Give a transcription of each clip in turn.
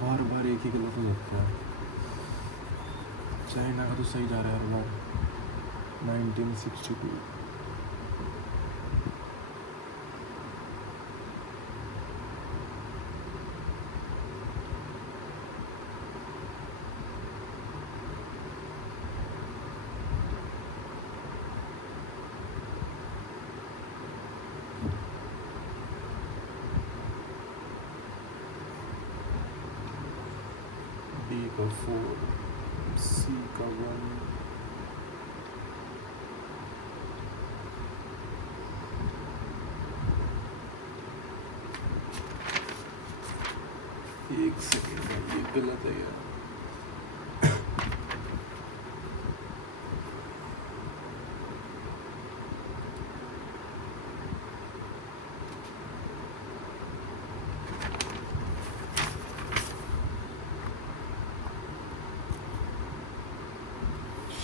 बार बार एक ही गलत हो जाता है। चाइना का तो सही जा रहा है हर बार। 1962 डी का 4 सी का 1 एक सेकेंड ये गलत है यार।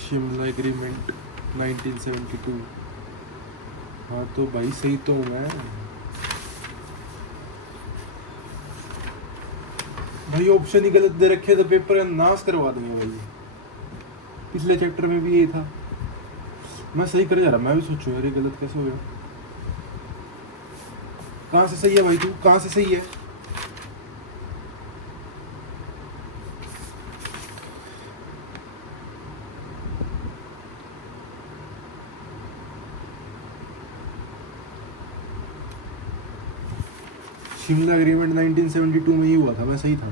शिमला एग्रीमेंट 1972। हाँ तो भाई सही तो हूँ मैं। भाई ऑप्शन ही गलत दे रखे तो पेपर नाश करवा देंगे भाई। पिछले चैप्टर में भी यही था। मैं सही कर जा रहा, मैं भी सोचूं यार ये गलत कैसे हो गया। कहाँ से सही है भाई, तू कहाँ से सही है? शिमला एग्रीमेंट 1972 में ही हुआ था, मैं सही था।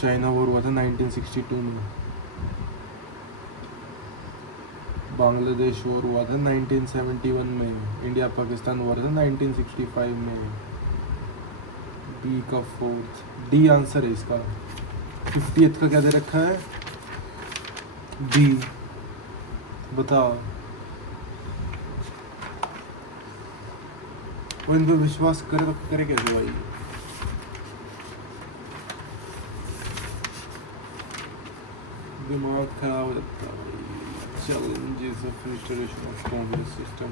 चाइना वॉर हुआ था 1962 में। बांग्लादेश वॉर हुआ था 1971 में। इंडिया पाकिस्तान वॉर था 1965 में। बी का 4th, डी आंसर है इसका। 50th का क्या दे रखा है? डी। बताओ, वो इन पे विश्वास करे तो करे कैसे भाई? दिमाग खराब हो जाता है भाई। Challenges of installation of complex system.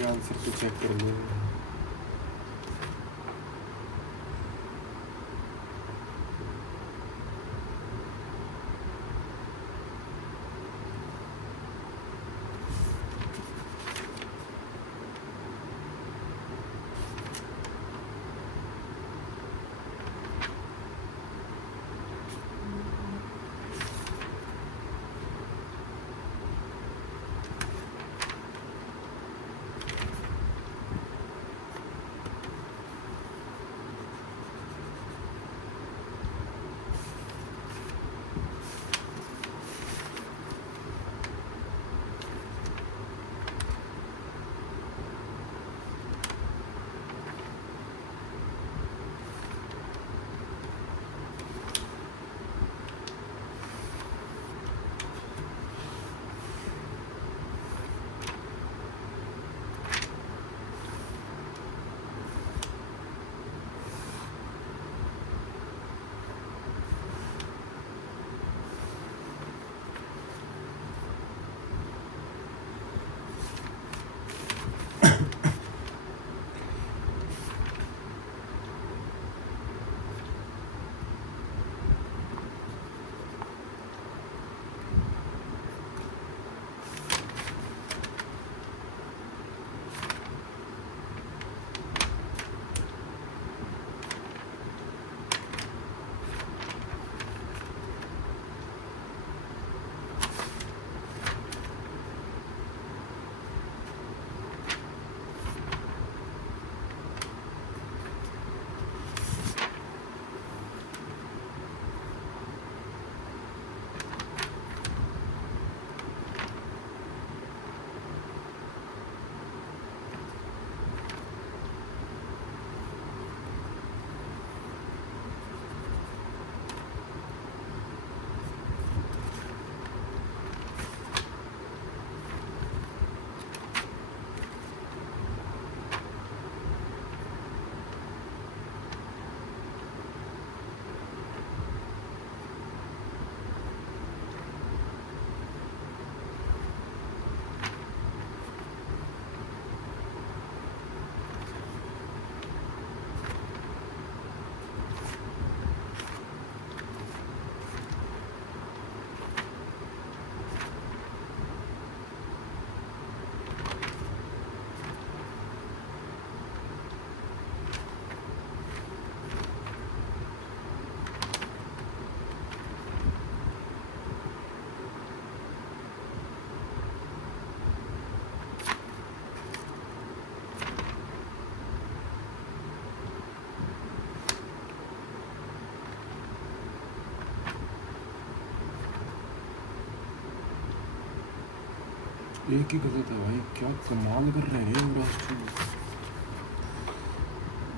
इनके आंसर तो चेक कर लो। एक ही गलत है भाई, क्या कमाल कर रहे हैं राष्ट्र।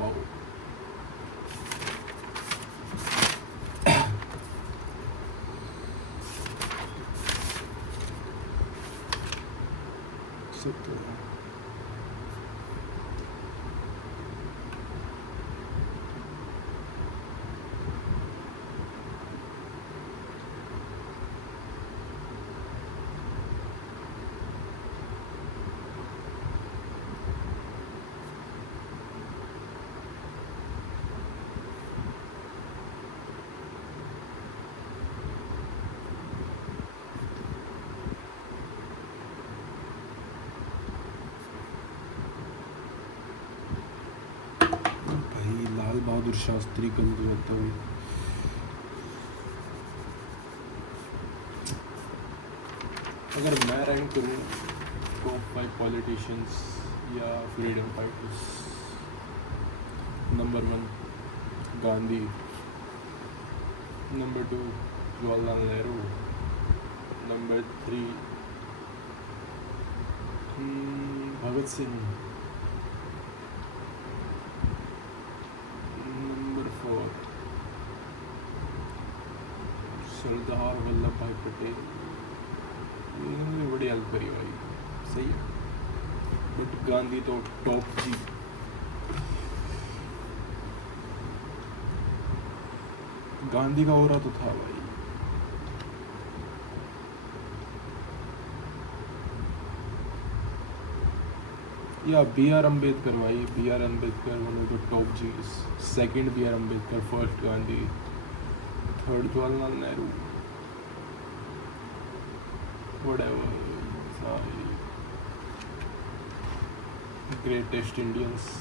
वाओ, सब तो है। लाल बहादुर शास्त्री गलत होता है। अगर मैं रैंक करूँ टॉप 5 पॉलिटिशियंस या freedom fighters, number 1 Gandhi, number 2 Jawaharlal Nehru, number 3 Bhagat Singh, number 4 Sardar Vallabh भाई पटेल। इन्होंने बड़ी हेल्प करी भाई, सही है। बट गांधी तो टॉप जी। गांधी का ओरा तो था भाई। या बी आर अम्बेडकर भाई, B R Ambedkar one of the top जीस. Second B R Ambedkar, first Gandhi, third Jawaharlal Nehru, whatever. Sorry. Greatest Indians.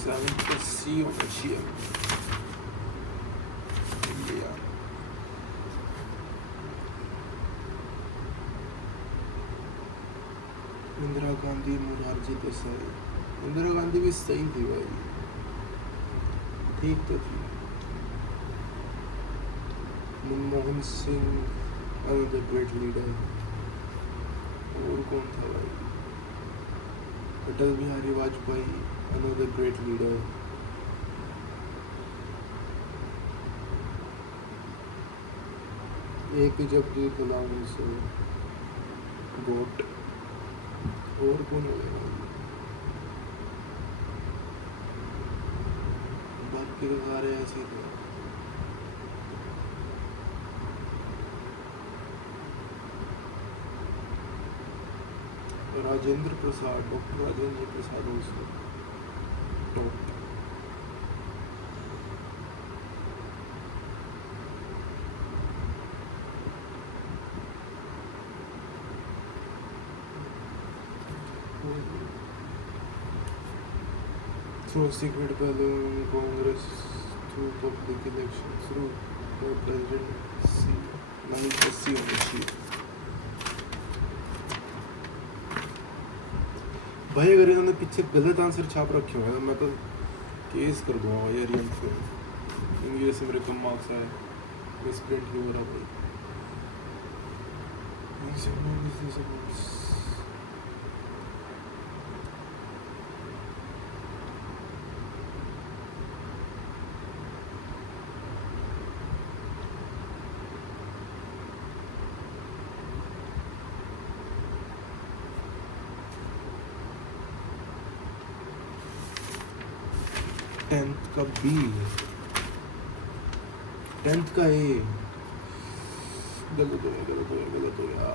Seventh C होना चाहिए इंडिया. इंदिरा गांधी, मोरारजी देसाई. इंदिरा गांधी भी सही थी भाई, ठीक तो थी. Manmohan Singh, another great leader. और कौन था भाई? Atal Bihari Vajpayee, another great leader. एक जब दूर कलाम से गोट. और कौन होगा? बाकी तो सारे ऐसे थे. Rajendra Prasad, doctor Rajendra Prasad also top. Through secret balloon Congress, through public election, through the presidency, presidency ownership. भाई अगर इन्होंने पीछे गलत आंसर छाप रखे हुए हैं तो मैं तो केस कर दूंगा यार. ये पे इंग्लिश से मेरे कम मार्क्स आए, मिस प्रिंट क्यों हो रहा भाई? टेंथ का बी, टेंथ का ए. गलत हो गया.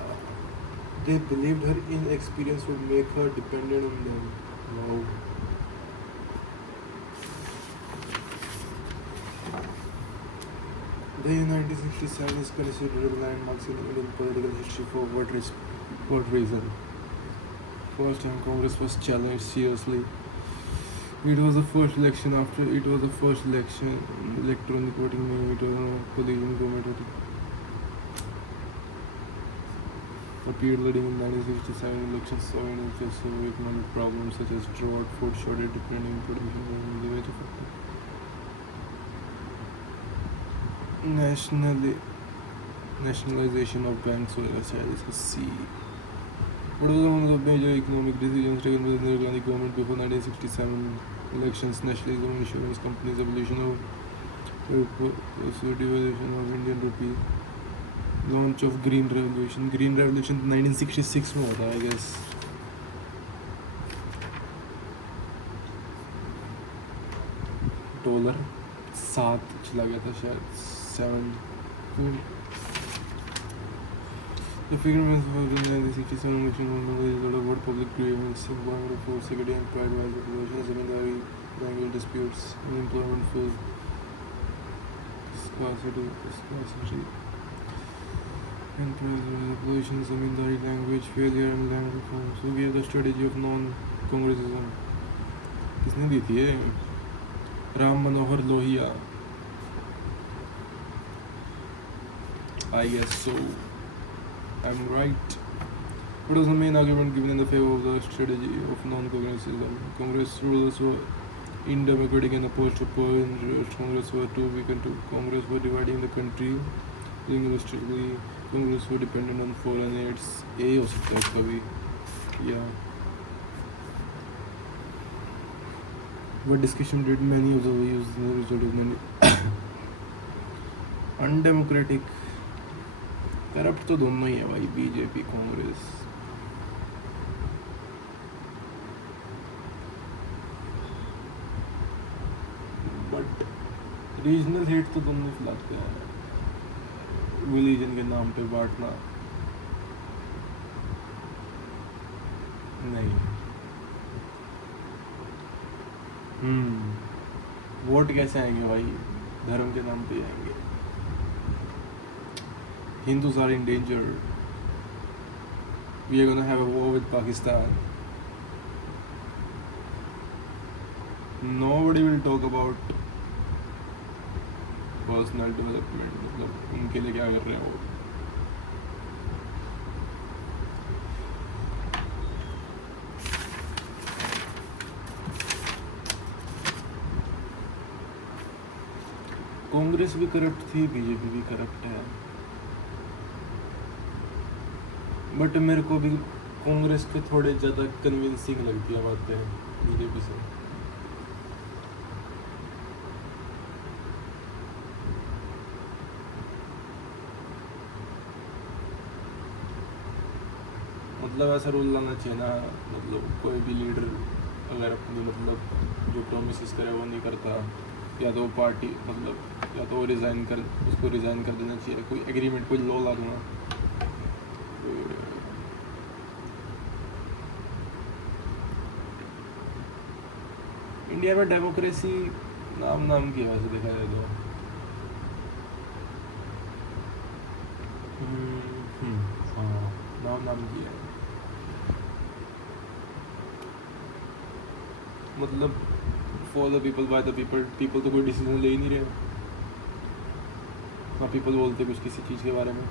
They believed her inexperience would make her dependent on them. Wow. The year 1967 is considered a landmark in Indian political history for what reason? First time Congress was challenged seriously. It was the first election electronic voting made. It was a coalition government appeared leading in 1967 elections, saw Indian facing economic problems such as drought, food shortage, depending on production and the major factor. Nationalization of banks was a C. What was one of the major economic decisions taken by the Indira Gandhi government before 1967 elections? Nationalism of insurance companies, abolition of devaluation of Indian rupee, launch of Green Revolution. Green Revolution 1966 में होता है I guess. Dollar 7 चला गया था शायद 7. The figure of the 1967 election is a lot of public grievance, environmental force, security and pride, rights, population, zamindari, language disputes, unemployment, food, scarcity, enterprise, population, zamindari, language, failure and land reform. So we have the strategy of non-congressism. किसने दी थी ये? Ram Manohar Lohia. I guess so. I'm right. What was the main argument given in the favor of the strategy of non-congressionalism? Congress rulers were undemocratic and opposed to Congress were too weak and to Congress were dividing the country linguistically. Congress were dependent on foreign aids. ये हो सकता है उसका भी. Yeah. What discussion did many of the views the result is many undemocratic. Corrupt तो दोनों ही है भाई, BJP Congress. But regional hate तो दोनों फैलाते हैं, रिलीजन के नाम पे बांटना नहीं. वोट कैसे आएंगे भाई? धर्म के नाम पे आएंगे. Hindus are in danger. We are gonna have a war with Pakistan. Nobody will talk about personal development. मतलब उनके लिए क्या कर रहे हैं वो. कांग्रेस भी करप्ट थी, बीजेपी भी करप्ट है. बट मेरे को भी कांग्रेस के थोड़े ज़्यादा कन्विंसिंग लगती है बातें बीजेपी से. मतलब ऐसा रूल लाना चाहिए ना, मतलब कोई भी लीडर अगर अपनी मतलब जो प्रोमिस करे वो नहीं करता, या तो पार्टी मतलब या तो रिज़ाइन कर, उसको रिज़ाइन कर देना चाहिए. कोई एग्रीमेंट, कोई लॉ ला दूँगा. इंडिया में डेमोक्रेसी नाम की वजह से देखा जाए तो हाँ नाम की है. मतलब for the people by the people. People तो कोई डिसीजन ले ही नहीं रहे. हाँ, पीपल बोलते कुछ किसी चीज़ के बारे में.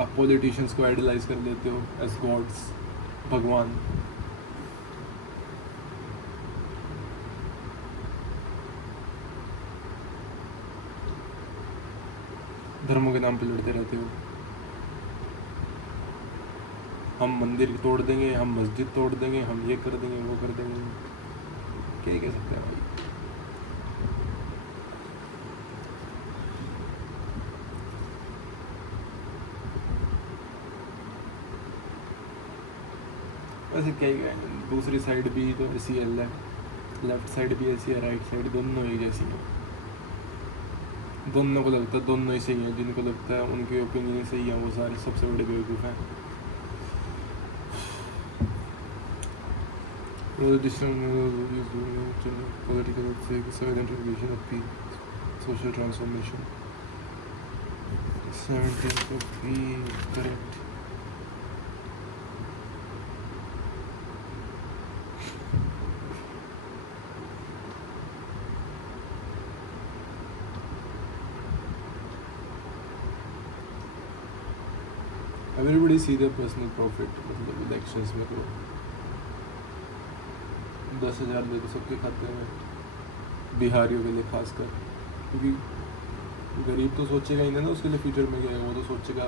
आप पॉलिटिशियंस को आइडलाइज कर लेते हो एज गॉड्स, भगवान. धर्मों के नाम पे लड़ते रहते हो. हम मंदिर तोड़ देंगे, हम मस्जिद तोड़ देंगे, हम ये कर देंगे, वो कर देंगे. क्या कह सकते हैं भाई. वैसे क्या ही कहेंगे, दूसरी साइड भी तो ऐसी है, लेफ्ट साइड भी ऐसी है, राइट साइड दोनों ही जैसी है. दोनों को लगता है दोनों ही सही है. जिनको लगता है उनके ओपिनियन सही है वो सारे सबसे बड़े बेवकूफ़ हैं. Political integration of peace, social transformation. 17th of B, correct. Everybody see their personal profit. मतलब इलेक्शंस में तो 10,000 दे दो सबके खाते में, बिहारियों के लिए खासकर. क्योंकि गरीब तो सोचेगा ही नहीं ना उसके लिए फ्यूचर में क्या है. वो तो सोचेगा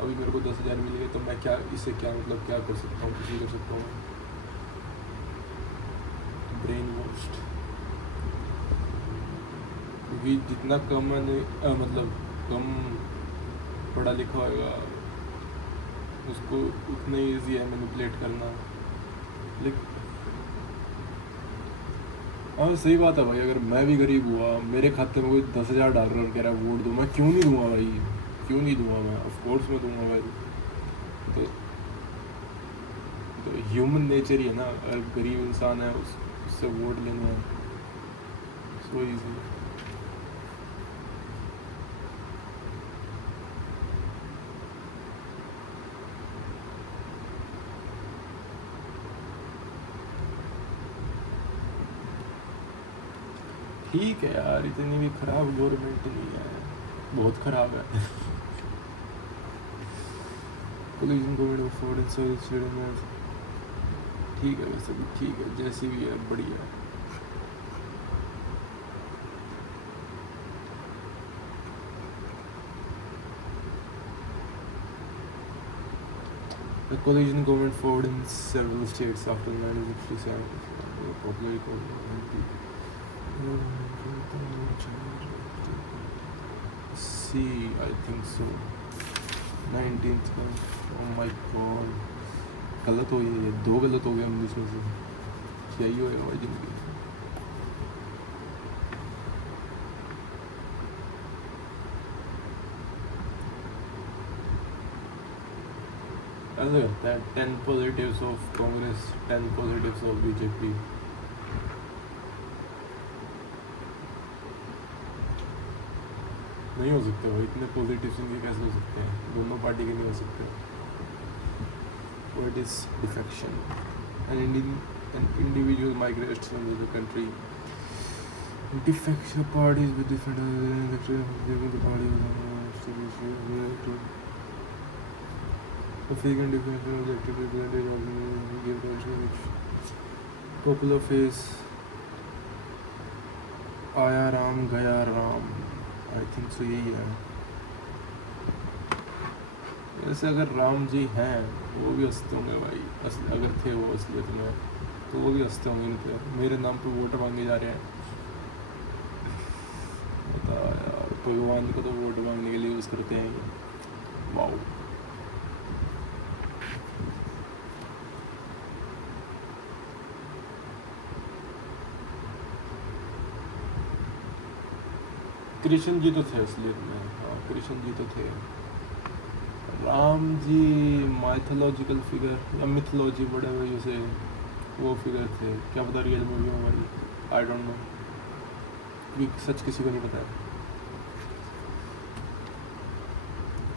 अभी मेरे को 10,000 मिल गए तो मैं क्या, इससे क्या मतलब क्या कर सकता हूँ, कुछ नहीं कर सकता हूँ. Brain washed. क्योंकि जितना कम मतलब कम पढ़ा लिखा होगा उसको उतना ही ईजी है मैनिपुलेट करना. लेकिन हाँ सही बात है भाई. अगर मैं भी गरीब हुआ, मेरे खाते में कोई 10,000 डाल रहा और कह रहा है वोट दो, मैं क्यों नहीं दूंगा भाई. क्यों नहीं दूंगा मैं? ऑफ कोर्स मैं दूंगा भाई. तो ह्यूमन नेचर ही है ना. अगर गरीब इंसान है उससे वोट लेना है सो ईजी. ठीक है यार, इतनी भी ख़राब गवर्नमेंट नहीं है, बहुत ख़राब है. Collision government of foreign service में ठीक है, वैसे भी ठीक है, जैसी भी है बढ़िया है। The coalition government formed in several states after 1967. Popular See, I think so. 19th का, oh my god, गलत हो गया, ये दो गलत हो गए 19 में से, क्या ही होगा भाई जिंदगी। ऐसा करता है 10 positives of Congress, 10 positives of BJP. नहीं हो सकते भाई, इतने पॉजिटिव्स इनके कैसे हो सकते हैं, दोनों पार्टी के नहीं हो सकते। What is defection? An individual migrates from the country. Defection parties with different the party a frequent defection of elected representative popular face आया राम गया राम, आई थिंक सो यही है। वैसे अगर राम जी हैं वो भी हंसते होंगे भाई, अगर थे वो असलियत में तो वो भी हंसते होंगे इनके, मेरे नाम पे वोट मांगे जा रहे हैं। बता यार, भगवान को तो वोट मांगने के लिए यूज़ करते हैं। वाओ, कृष्ण जी तो थे असलियत में, हाँ कृष्ण जी तो थे। राम जी माइथोलॉजिकल फिगर या मिथोलॉजी बड़े वजह से वो फिगर थे, क्या पता रियल मूवी में हमारी, आई डोंट नो, क्योंकि सच किसी को नहीं पता है।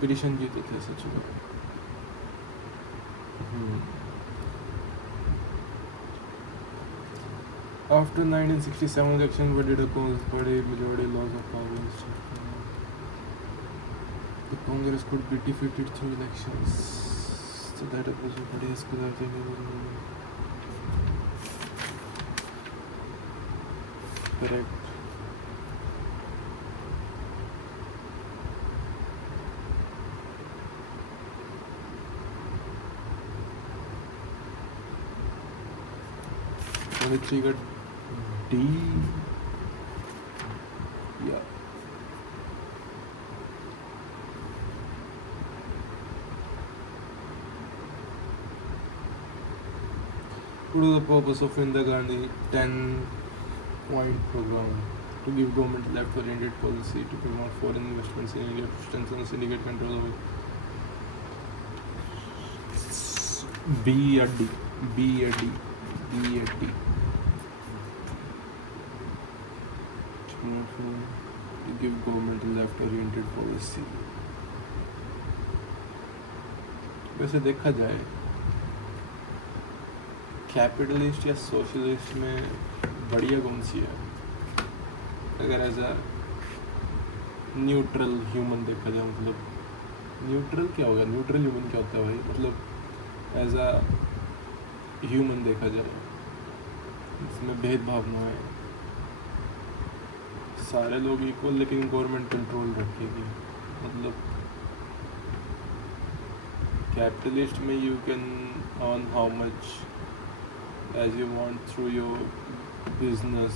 कृष्ण जी तो थे सच में। After 1967 election, where did the Congress party majority loss of power? The Congress could be defeated through elections, so that opposition parties could have been correct. Only 3 got D. Yeah. What is the purpose of Indira Gandhi 10-point program? To give government left-oriented policy to promote foreign investments in India, to strengthen syndicate control of B or D. B or D. B or D. To give government left-oriented policy. वैसे देखा जाए capitalist या socialist में बढ़िया कौन सी है, अगर as a neutral human देखा जाए, मतलब न्यूट्रल क्या होगा, न्यूट्रल ह्यूमन क्या होता है भाई, मतलब एज अ ह्यूमन देखा जाए इसमें भेदभाव ना है, सारे लोग इक्वल, लेकिन गवर्नमेंट कंट्रोल रखेगी। मतलब कैपिटलिस्ट में you can earn how much as you want through your business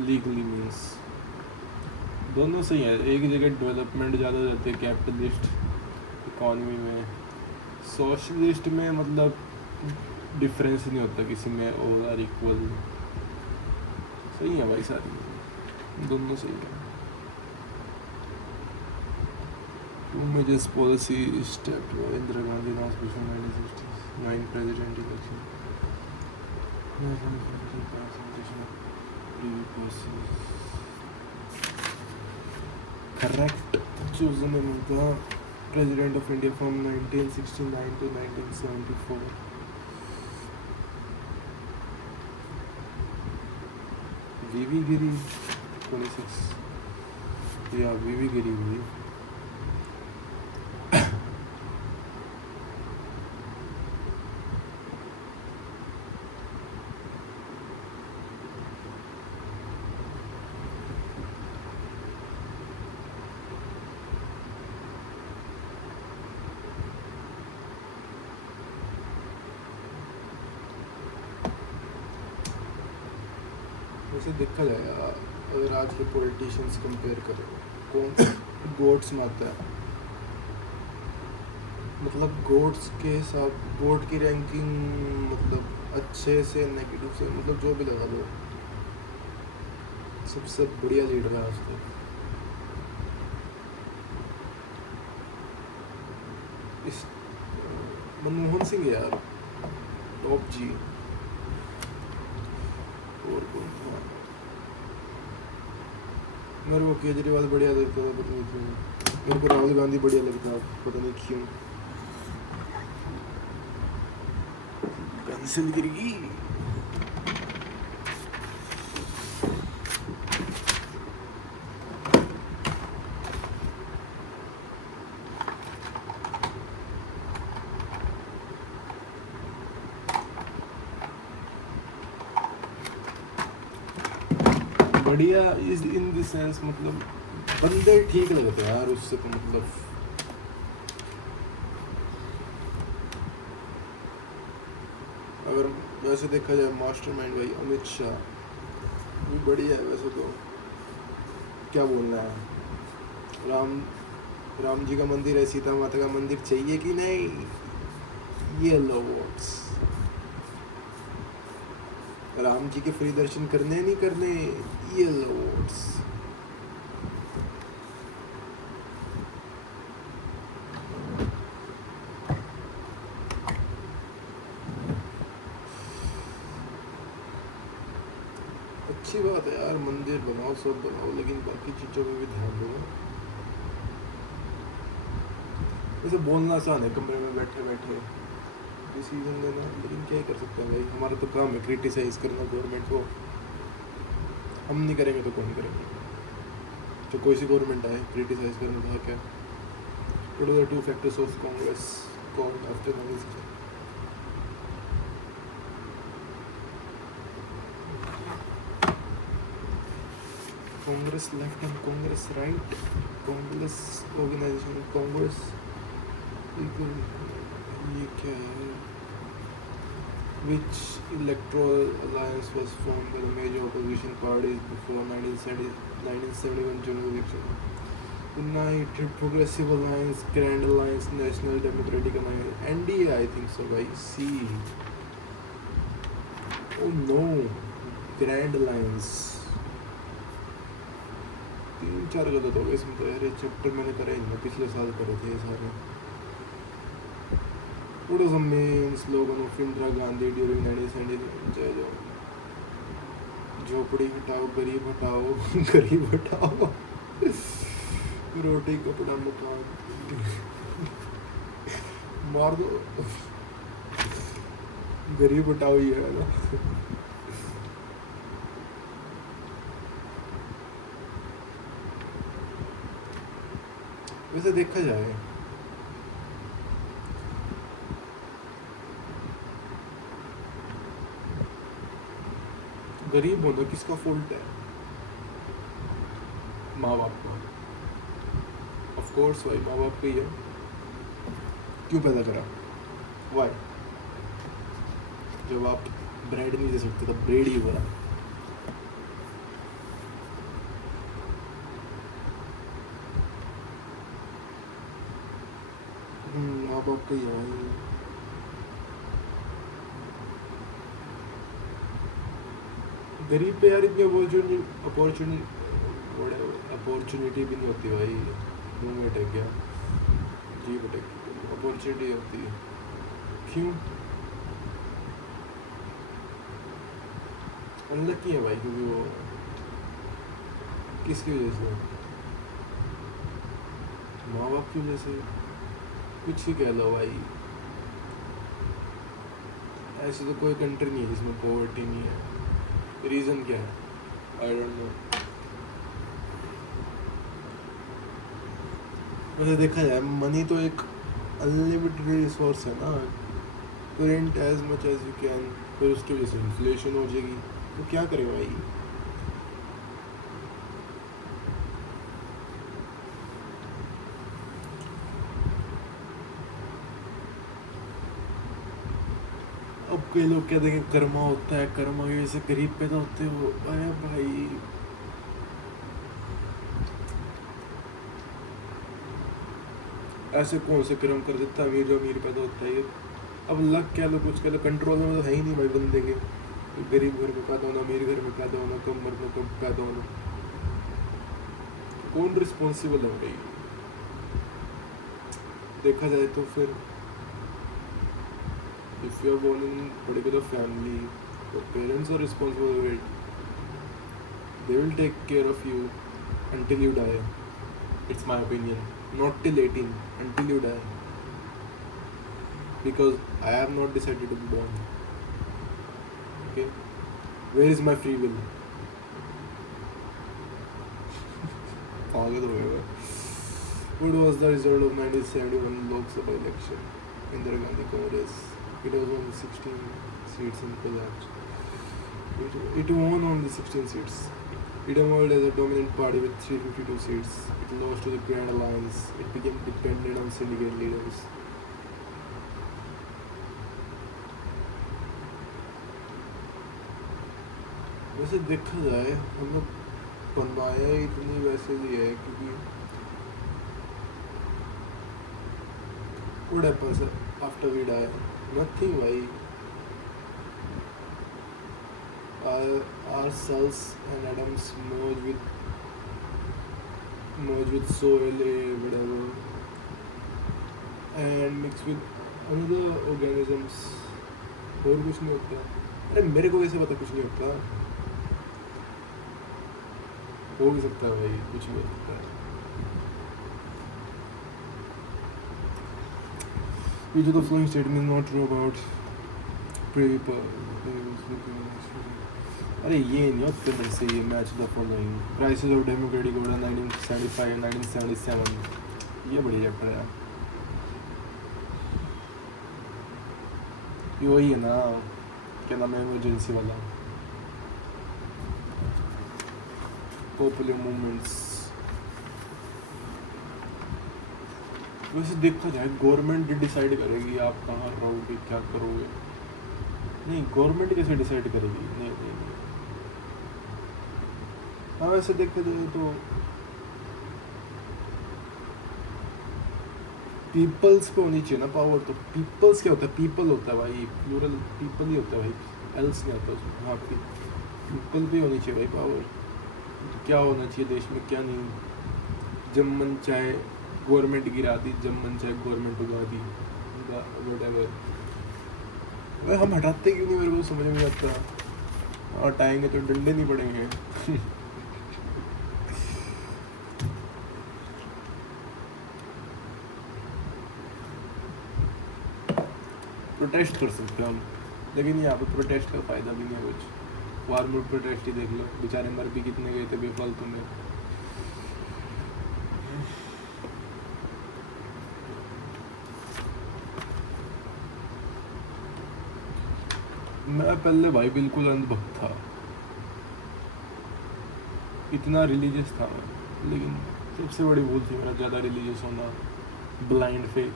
legally, means दोनों सही है। एक जगह डेवलपमेंट ज़्यादा रहती है कैपिटलिस्ट इकॉनमी में, सोशलिस्ट में मतलब डिफरेंस नहीं होता किसी में, और आर इक्वल। सही है भाई, सारी दोनों सही है। Two major policy steps were Indira Gandhi announced before 1969 president election. Correct. Chosen in the President of India from 1969 to 1974. V.V. Giri, 26. Yeah, V.V. Giri. वैसे देखा जाए यार, अगर आज के पॉलिटिशियंस कंपेयर करें, कौन गोट्स में आता है, मतलब गोट्स के साथ गोट की रैंकिंग, मतलब अच्छे से नेगेटिव से, मतलब जो भी लगा लो, सबसे बढ़िया लीडर है आज तक इस मनमोहन सिंह यार, टॉप जी। और कौन था? मेरे को केजरीवाल बढ़िया लगता था, पता नहीं क्यों। मेरे को राहुल गांधी बढ़िया लगता है, पता नहीं क्यों। पेंसिल गिर गई। बढ़िया इज इन द सेंस, मतलब बंदे ठीक लगते हैं यार उससे, तो मतलब अगर वैसे देखा जाए मास्टरमाइंड भाई अमित शाह भी बढ़िया है वैसे तो। क्या बोलना है, राम जी का मंदिर है, सीता माता का मंदिर चाहिए कि नहीं, ये लो वोट्स। राम जी के फ्री दर्शन करने नहीं करने, ये लो वोट्स। अच्छी बात है यार, मंदिर बनाओ, सब बनाओ, लेकिन बाकी चीज़ों पे भी ध्यान दो। वैसे बोलना आसान है कमरे में बैठे बैठे डिसीजन लेना, लेकिन क्या ही कर सकते हैं भाई, हमारा तो काम है क्रिटिसाइज करना गवर्नमेंट को। हम नहीं करेंगे तो कौन करेंगे? तो कोई सी गवर्नमेंट आए, क्रिटिसाइज करना था क्या? What are the two factors of Congress called after Congress? Congress left and Congress right, Congress organization, Congress people, ये क्या है? Which electoral alliance was formed by the major opposition parties before 1971 general election? United Progressive Alliance, Grand Alliance, National Democratic Alliance, NDA, I think so, भाई C. Oh no, Grand Alliance। 3-4 गलत हो गए इसमें तो यार, ये चैप्टर मैंने करे नहीं, पिछले साल करे थे ये सारे। What was the main slogan of Indira Gandhi during 1970? जय जो झोपड़ी हटाओ गरीब हटाओ, गरीब हटाओ, रोटी कपड़ा मकान, मार दो, गरीब हटाओ, ये है ना। वैसे देखा जाए गरीब होना किसका फॉल्ट है? माँ बाप का। ऑफ कोर्स भाई, माँ बाप का ही है। क्यों पैदा करा? वाई? जब आप ब्रेड नहीं दे सकते तब ब्रेड ही बना। माँ बाप का ही है भाई। गरीब पे यार इतनी अपॉर्चुनिटी भी नहीं होती भाई, मुँह में अटक गया, जी अटक, अपॉर्चुनिटी होती है। क्यों? अनलकी है भाई, क्योंकि वो किसकी वजह से? माँ बाप की वजह से, कुछ भी कह लो भाई। ऐसे तो कोई कंट्री नहीं है जिसमें पॉवर्टी नहीं है। रीज़न क्या है? I don't know. वैसे देखा जाए मनी तो एक अनलिमिटेड रिसोर्स है ना, print as much as you can, फिर उसकी वजह से इन्फ्लेशन हो जाएगी, तो क्या करे भाई? अब कोई लोग कहते हैं कि कर्मा होता है, कर्मा की वजह से गरीब पैदा होते हो। अरे भाई ऐसे कौन से कर्म कर देता है अमीर जो अमीर पैदा होता है? ये अब लक कह लो, कुछ कह लो, कंट्रोल में तो है ही नहीं भाई बंदे के। गरीब घर में पैदा होना, अमीर घर में पैदा होना, कम मरना, कम पैदा होना, कौन रिस्पॉन्सिबल है भाई? देखा जाए तो फिर if you are born in particular family, your parents are responsible for it. They will take care of you until you die. It's my opinion. Not till 18, until you die. Because I have not decided to be born. Okay? Where is my free will? What was the result of 1971 Lok Sabha election? Indira Gandhi Congress. It was only 16 seats in collapse. It won only 16 seats. It emerged as a dominant party with 352 seats. It lost to the Grand Alliance. It became dependent on syndicate leaders. वैसे देखा जाए हम लोग बनाया इतनी वैसे भी है क्योंकि what happens after we die? Nothing भाई. Our cells and atoms merge with soil, whatever, and mix with another organisms. और कुछ नहीं होता. अरे मेरे को कैसे पता कुछ नहीं होता? हो भी सकता है भाई, कुछ भी हो सकता है. Which of the following statement is not true about paper? अरे ये नहीं होता मेरे से. ये match the following crisis of democratic order 1975 1977. ये बढ़िया चैप्टर है. ये वही है ना, क्या नाम है, इमरजेंसी वाला. Popular movements. वैसे देखा जाए गवर्नमेंट डिसाइड करेगी आप कहाँ रहोगे, क्या करोगे. नहीं, गवर्नमेंट कैसे डिसाइड करेगी? नहीं. हाँ वैसे देखा जाए तो पीपल्स पे होनी चाहिए ना पावर. तो पीपल्स क्या होता है? पीपल होता है भाई, प्लूरल पीपल ही होता है भाई, एल्स नहीं होता उसमें. हाँ पीपल पे होनी चाहिए भाई पावर. क्या होना चाहिए देश में, क्या नहीं. जब मन चाहे गवर्नमेंट गिरा दी, जब मन चाहे गवर्नमेंट उगा दी, व्हाटएवर. हम हटाते क्यों नहीं, मेरे को समझ में नहीं आता. हटाएंगे तो डंडे नहीं पड़ेंगे. प्रोटेस्ट कर सकते हैं हम, लेकिन यहाँ पे प्रोटेस्ट का फ़ायदा भी नहीं है कुछ. फार्मर प्रोटेस्ट ही देख लो, बेचारे मर भी कितने गए थे बेफालतू में. मैं पहले भाई बिल्कुल अंधभक्त था, इतना रिलीजियस था मैं. लेकिन सबसे बड़ी भूल थी मेरा ज़्यादा रिलीजियस होना. ब्लाइंड फेथ,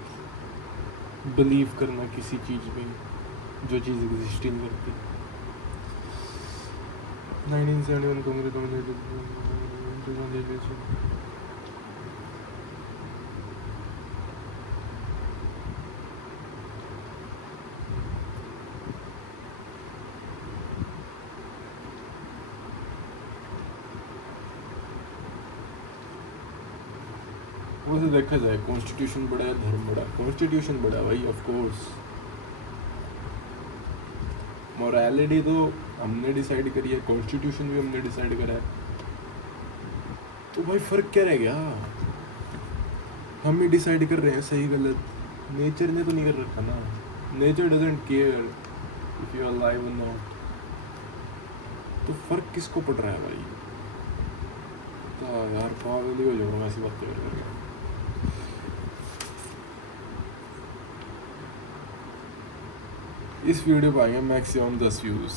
बिलीव करना किसी चीज़ में जो चीज़ एग्जिस्ट ही नहीं करती. 1971 कांग्रेस वैसे देखा जाए कॉन्स्टिट्यूशन बड़ा है, धर्म बड़ा. कॉन्स्टिट्यूशन बड़ा है भाई, ऑफ कोर्स. मोरालिटी तो हमने डिसाइड करी है, कॉन्स्टिट्यूशन भी हमने डिसाइड करा है. तो भाई फर्क क्या रह गया? हम ही डिसाइड कर रहे हैं सही गलत. नेचर ने तो नहीं कर रखा ना. Nature doesn't care if you are alive और नॉट. तो फर्क किसको पड़ रहा है भाई? तो यार पागल ही हो जाऊंगा ऐसी बात कर करके. इस वीडियो पर आएंगे मैक्सिमम 10 व्यूज़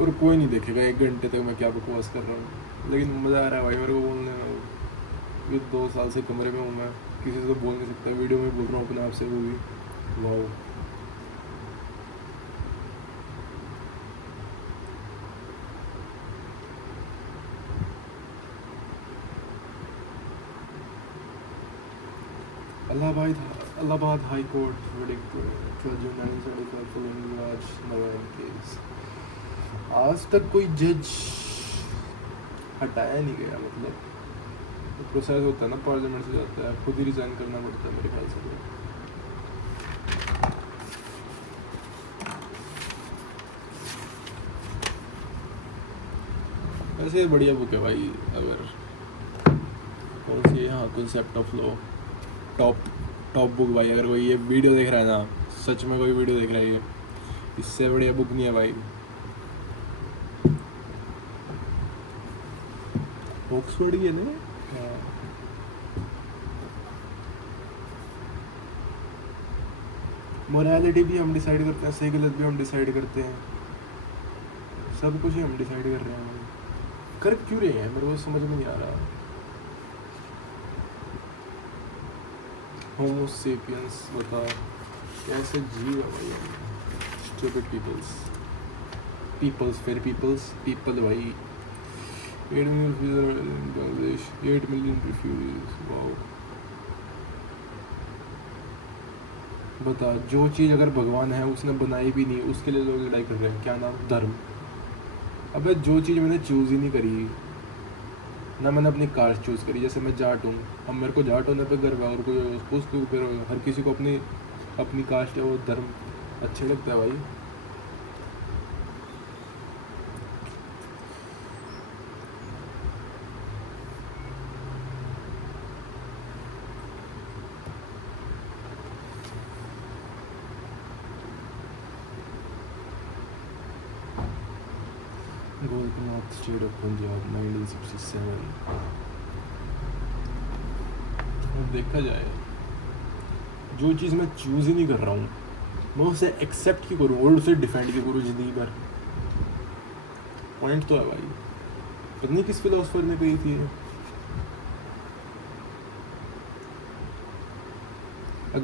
और कोई नहीं देखेगा 1 घंटे तक मैं क्या बकवास कर रहा हूँ. लेकिन मज़ा आ रहा है भाई मेरे को बोलने में. ये 2 साल से कमरे में हूँ मैं, किसी से तो बोल नहीं सकता. वीडियो में बोल रहा हूँ अपने आप से, वो भी wow. Allahabad High Court verdict 12 June 1975 following large Narayan case. आज तक कोई जज हटाया नहीं गया, मतलब प्रोसेस होता है ना, पार्लियामेंट से जाता है, खुद ही रिजाइन करना पड़ता है मेरे ख्याल से। वैसे बढ़िया बुक है भाई। अगर कौन सी है, हाँ, concept of law, top book भाई। अगर कोई ये वीडियो देख रहा है ना, सच में कोई वीडियो देख रहा है, ये इससे बढ़िया बुक नहीं है भाई। ऑक्सफोर्ड ही है ना। मोरालिटी भी हम डिसाइड करते हैं, सही गलत भी हम डिसाइड करते हैं, सब कुछ ही हम डिसाइड कर रहे हैं। कर क्यों रहे हैं मेरे को समझ में नहीं आ रहा। होमो सेपियंस बता कैसे जीव है भाई। स्टूपिड पीपल्स फिर पीपल भाई। 8 million in Bangladesh, 8 million refugees, wow. बता, जो चीज़ अगर भगवान है उसने बनाई भी नहीं, उसके लिए लोग लड़ाई कर रहे हैं, क्या नाम, धर्म। अबे जो चीज़ मैंने चूज़ ही नहीं करी ना, मैंने अपनी कास्ट चूज़ करी। जैसे मैं जाट हूँ, अब मेरे को जाट होने पे गर्व है, और कोई उसको फिर हर किसी को अपनी कास्ट है, वो धर्म अच्छे लगता है भाई। Gorakhnath state of Punjab 1967। अब देखा जाए, जो चीज़ मैं चूज़ ही नहीं कर रहा हूँ, मैं उसे एक्सेप्ट क्यों करूँ और उसे डिफेंड क्यों करूँ ज़िंदगी भर। पॉइंट तो है भाई। पता नहीं किस फिलोसफर ने कही थी,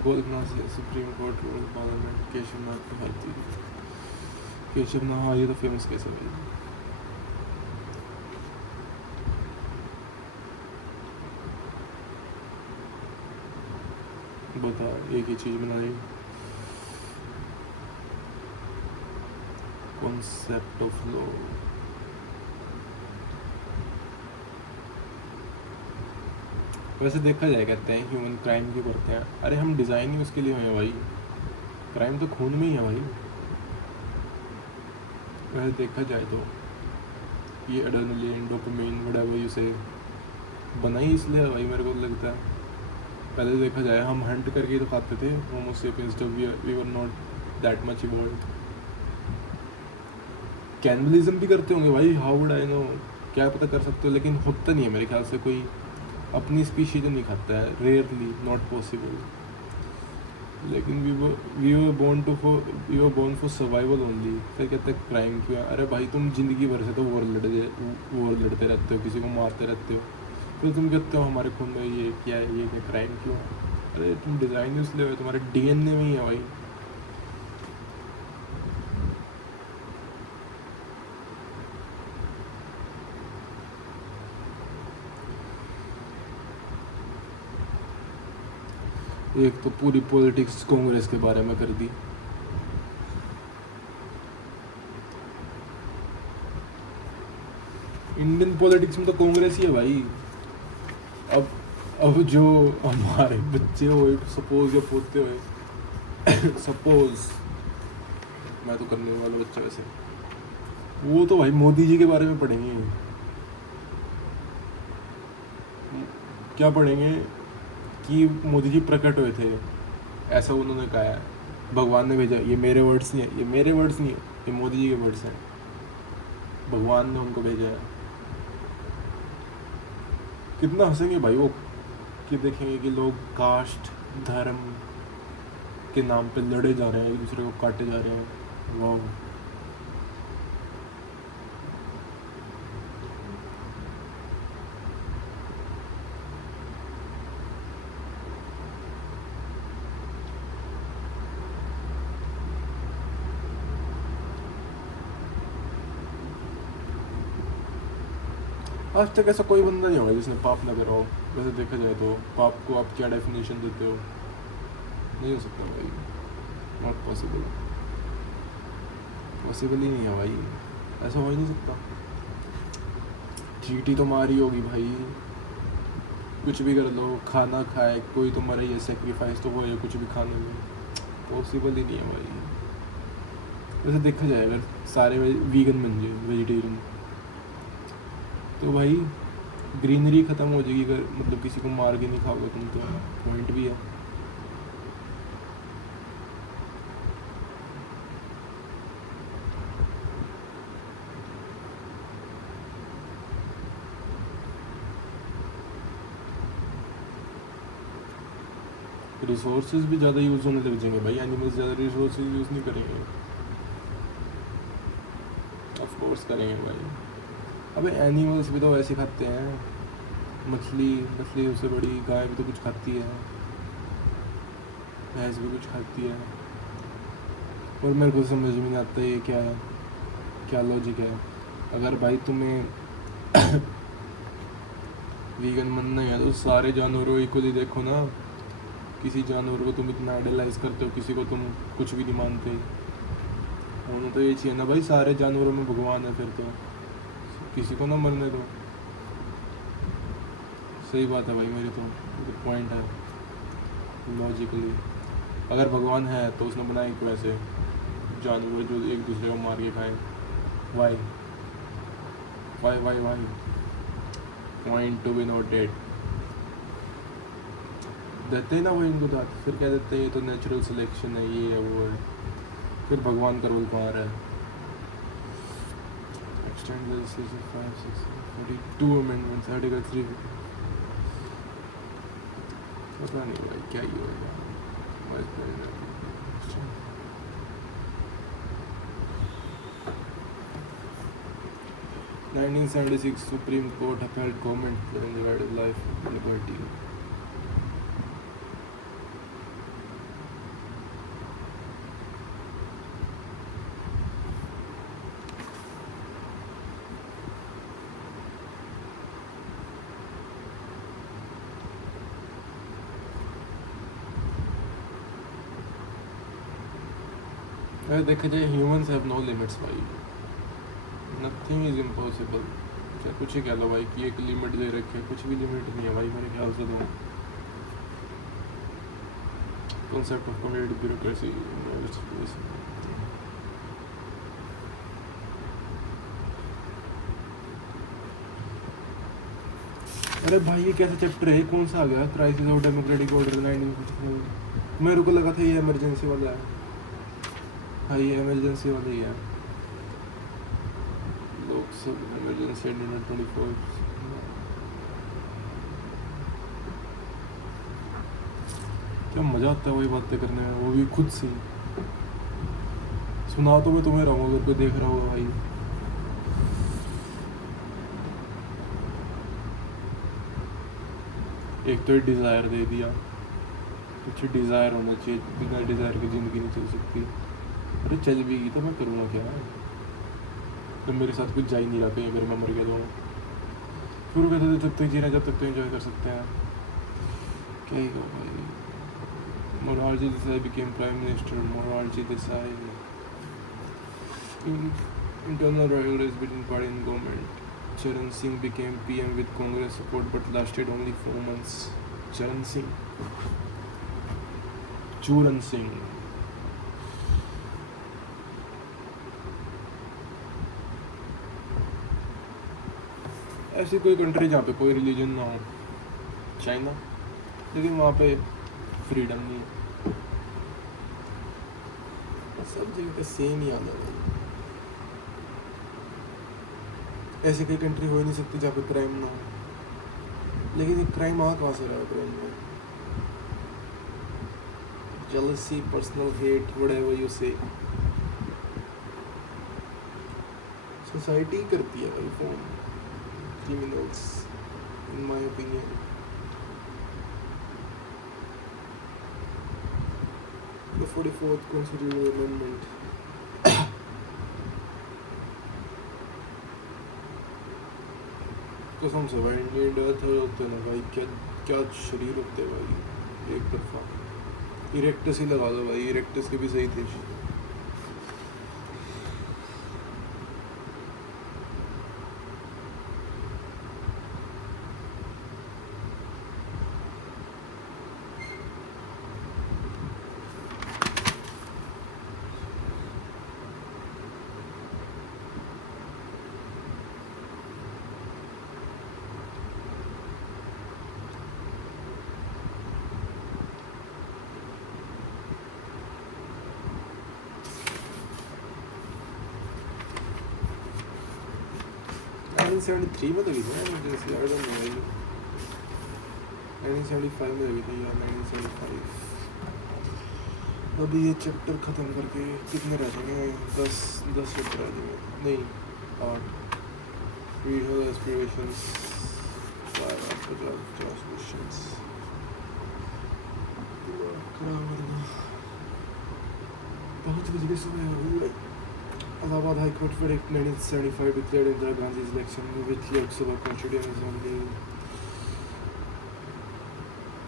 Gorakhnath supreme court rule parliament Keshavnath की भारती। केशवनाथ, हाँ, ये तो फेमस केस है भाई। बता, एक ही चीज़ बनाई, कॉन्सेप्ट ऑफ लॉ। वैसे देखा जाए, कहते हैं ह्यूमन क्राइम क्यों करते हैं, अरे हम डिज़ाइन ही उसके लिए हुए हैं भाई। क्राइम तो खून में ही है भाई। वैसे देखा जाए तो ये एड्रेनलिन, डोपामाइन, व्हाटएवर यू से, बना ही इसलिए है भाई, मेरे को लगता है। पहले देखा जाए, हम हंट करके तो खाते थे, होमो सेपियंस, जब we were not that much evolved. Cannibalism भी करते होंगे भाई, हाउ वुड आई नो, क्या पता कर सकते हो, लेकिन होता नहीं है मेरे ख्याल से। कोई अपनी स्पीशीज तो नहीं खाता है, रेयरली, नॉट पॉसिबल। लेकिन we were born for survival only. फिर कहते हैं क्राइम क्यों है, अरे भाई तुम जिंदगी भर से तो वॉर लड़ते रहते हो, किसी को मारते रहते हो, फिर तुम कहते हो हमारे खून में ये क्या है, ये क्या, क्राइम क्यों है। अरे तुम डिज़ाइन इसलिए हो, तुम्हारे डीएनए में ही है भाई। एक तो पूरी पॉलिटिक्स कांग्रेस के बारे में कर दी। इंडियन पॉलिटिक्स में तो कांग्रेस ही है भाई। अब जो हमारे बच्चे हो, सपोज या पोते हो, सपोज मैं तो करने वाला बच्चा, वैसे वो तो भाई मोदी जी के बारे में पढ़ेंगे। क्या पढ़ेंगे कि मोदी जी प्रकट हुए थे, ऐसा उन्होंने कहा है, भगवान ने भेजा। ये मेरे वर्ड्स नहीं है, ये मेरे वर्ड्स नहीं है, ये मोदी जी के वर्ड्स हैं, भगवान ने उनको भेजा है। कितना हंसेंगे भाई वो, कि देखेंगे कि लोग कास्ट धर्म के नाम पे लड़े जा रहे हैं, एक दूसरे को काटे जा रहे हैं। वाह। आज तक ऐसा कोई बंदा नहीं होगा जिसने पाप ना करा हो। वैसे देखा जाए तो पाप को आप क्या डेफिनेशन देते हो? नहीं हो सकता भाई, नॉट पॉसिबल, पॉसिबल ही नहीं है भाई, ऐसा हो ही नहीं सकता। चीटी तो मारी होगी भाई, कुछ भी कर लो, खाना खाए कोई तो मरे, ये सेक्रीफाइस तो हो या कुछ भी खाने में, पॉसिबल ही नहीं है भाई। वैसे देखा जाए अगर सारे वीगन बन जाए, वेजिटेरियन, तो भाई ग्रीनरी ख़त्म हो जाएगी अगर मतलब किसी को मार के नहीं खाओगे तुम, तो पॉइंट भी है। रिसोर्सेज भी ज़्यादा यूज़ होने लग जाएंगे भाई, एनिमल्स ज़्यादा रिसोर्सेज यूज़ नहीं करेंगे, ऑफ कोर्स करेंगे भाई। अबे एनिमल्स भी तो वैसे खाते हैं, मछली, मछली उससे बड़ी गाय भी तो कुछ खाती है, भैंस भी कुछ खाती है, और मेरे को समझ में नहीं आता ये क्या है, क्या लॉजिक है। अगर भाई तुम्हें वीगन बनना है तो सारे जानवरों इक्वली देखो ना, किसी जानवर को तुम इतना आइडलाइज करते हो, किसी को तुम कुछ भी नहीं मानते, होना तो ये चाहिए ना भाई, सारे जानवरों में भगवान है, फिर तो किसी को ना मरने दो। सही बात है भाई, मेरी तो पॉइंट है लॉजिकली, अगर भगवान है तो उसने बनाए क्यों ऐसे जानवर जो एक दूसरे को मार के खाए, why why why why, point to be noted. देते हैं ना वो इनको दांत, फिर क्या देते हैं ये तो नेचुरल सिलेक्शन है, ये है वो है, फिर भगवान का रोल कहाँ रहा है। Extend this is 5 6 42 amendments article 3, पता नहीं भाई क्या ही होगा। 1976 Supreme Court upheld government claim the right of life and liberty. अगर देखा जाए ह्यूमंस हैव नो लिमिट्स भाई, नथिंग इज इम्पॉसिबल, चाहे कुछ ही कह लो भाई कि एक लिमिट दे रखी है, कुछ भी लिमिट नहीं है भाई मेरे ख्याल से तो। कॉन्सेप्ट ऑफ कम्युनिटी ब्यूरोक्रेसी, अरे भाई ये कैसा चैप्टर है, कौन सा आ गया, क्राइसिस ऑफ डेमोक्रेटिक ऑर्डर 1954, मेरे को लगा था ये इमरजेंसी वाला है, हाँ ये इमरजेंसी वाला ही है, लोकसभा इमरजेंसी 1924। क्या मज़ा आता है वही बातें करने में, वो भी खुद से। सुना तो मैं तुम्हें रहा हूँ अगर कोई देख रहा होगा भाई। एक तो डिज़ायर दे दिया, कुछ डिज़ायर होना चाहिए, बिना डिज़ायर की ज़िंदगी नहीं चल सकती। अरे चल भी गई तो मैं करूँगा क्या, तो मेरे साथ कुछ जा ही नहीं रहा कहीं, अगर मैं मर गया तो शुरू कहते थे जब तक जीना जब तक तो एंजॉय कर सकते हैं, क्या ही कहो भाई। Morarji Desai became Prime Minister. Morarji Desai. Internal rivalries between party and government. Charan Singh became PM with Congress support but lasted only 4 months. Charan Singh. Churan Singh. ऐसी कोई कंट्री जहाँ पे कोई रिलीजन ना हो, चाइना, लेकिन वहाँ पे फ्रीडम नहीं है, सब जगह पे सेम ही आता है। ऐसी कोई कंट्री हो ही नहीं सकती जहाँ पे क्राइम ना हो, लेकिन ये क्राइम आ कहाँ से रहा है, क्राइम में jealousy, personal hate, whatever you say, society करती है भाई form, criminals in my opinion. The 44th Constitutional Amendment. कसम से भाई इंडिया था होते ना भाई, क्या क्या शरीर होते भाई, एक तरफा इरेक्टस ही लगा दो भाई, इरेक्टस के भी सही थे। नाइनटीन 73 में तो गई थी ना, जैसे आई डोंट नो 1975 में गई थी या 1975। अभी ये चैप्टर ख़त्म करके कितने रह जाएंगे? 10 चैप्टर आ जाएंगे, नहीं 8। रीड हर एस्पिरेशंस, 50 क्वेश्चंस। बहुत बजे सुबह हो गई। Allahabad High Court verdict 1975 declared Indira Gandhi's election with Lok Sabha constituents only.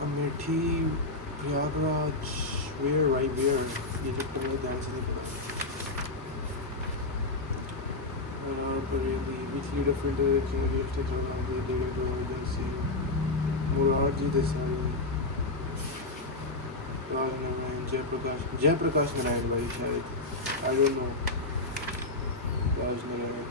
Amethi, Prayagraj, where? ये चैप्टर मुझे ध्यान से नहीं पता। Bareilly, which leader failed the election against Indira Gandhi leading to emergency? Morarji Desai, Raj Narayan, Jaiprakash Narayan भाई शायद, I don't know. Raj Narayan.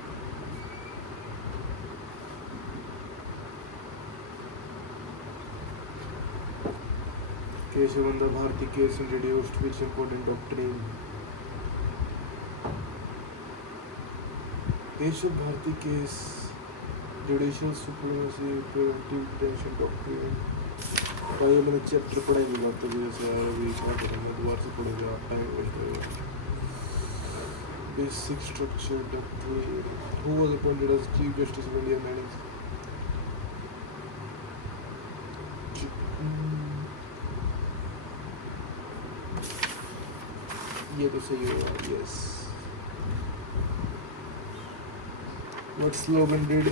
Keshavanda Bharati case introduced which important doctrine? Keshav Bharati case, judicial supremacy, preventive detention doctrine. भाई मैंने chapter पढ़ा ही नहीं बात तो जैसे अभी क्या करेंगे, दोबारा से पढ़ेंगे, आप टाइम वेस्ट करेंगे। Basic structure doctrine. Who was appointed as Chief Justice of India? ये तो सही होगा, yes. What slogan did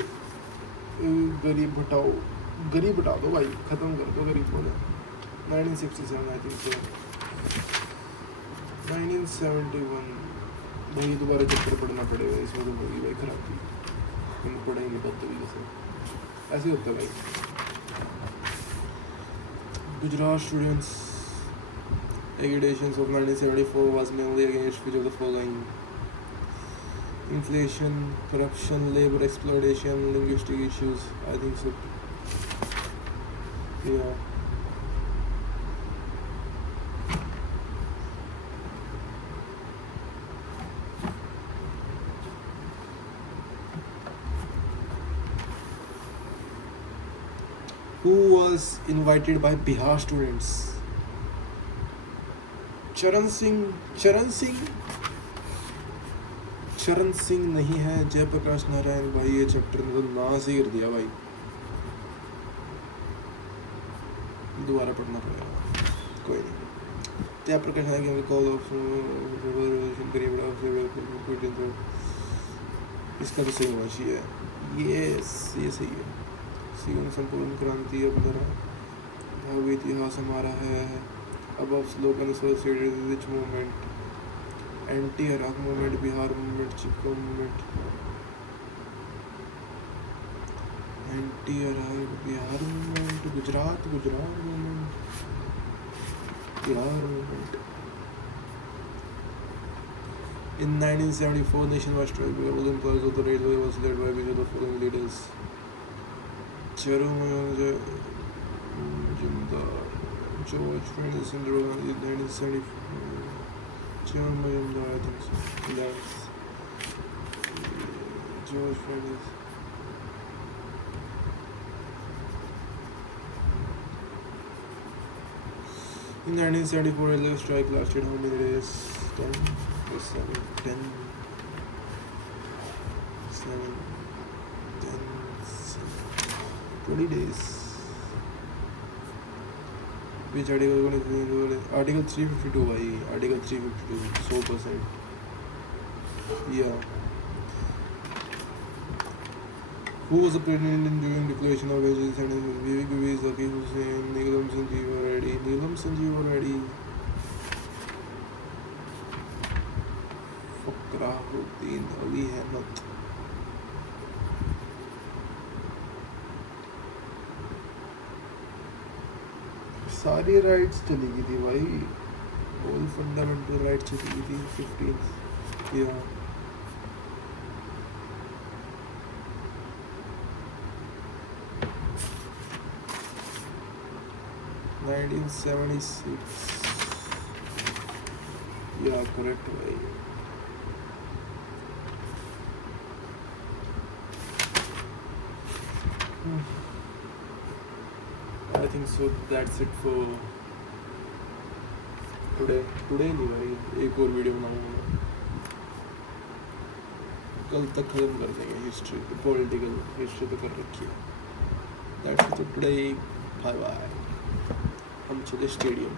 गरीब हटाओ हटा दो भाई, खत्म कर दो गरीब को। 1967 I think so. 1971 भाई दोबारा चैप्टर पढ़ना पड़ेगा, इसमें तो होगी भाई खराबी, मैंने पढ़ा ही नहीं बदतमीजी से, ऐसे होता है भाई। Gujarat students agitations of 1974 was mainly against which of the following? Inflation, corruption, labor exploitation, linguistic issues. I think so. Yeah. Who was invited by Bihar students? चरण सिंह नहीं है, जयप्रकाश नारायण। भाई ये चैप्टर ने तो नाश ही कर दिया भाई, दोबारा पढ़ना पड़ेगा, कोई नहीं। जयप्रकाश नारायण कॉल ऑफ इसका तो सही होना चाहिए, ये सही है। सीएम संपूर्ण क्रांति अब इतिहास हमारा है। Above slogan associated with which movement? Anti-Iraq movement, Bihar movement, Chipko movement. Anti-Iraq, Bihar movement, Gujarat movement, Bihar movement. In 1974, nationwide strike by all employees of the railway was led by which of the following leaders? George Friendly Syndrome in 1974. John Mayamdar, I think so. That's George Friendly. In 1974, railway strike lasted how many days? 10, 20 days. Which article? Article 352 भाई, Article 352 100%. Yeah. Who was the president during declaration of independence? Vivek Zakir Hussain, Neelam Sanjeev Reddy. Nasruddin Ali Ahmad. सारी rights चली गई थी भाई, all fundamental rights चली गई थी 15 या 1976 या करेक्ट भाई। I think so that's it for today नहीं भाई, एक और वीडियो बनाऊंगा, कल तक खत्म कर देंगे हिस्ट्री, पॉलिटिकल हिस्ट्री तो कर रखी है। That's it for today, bye bye. हम चले स्टेडियम।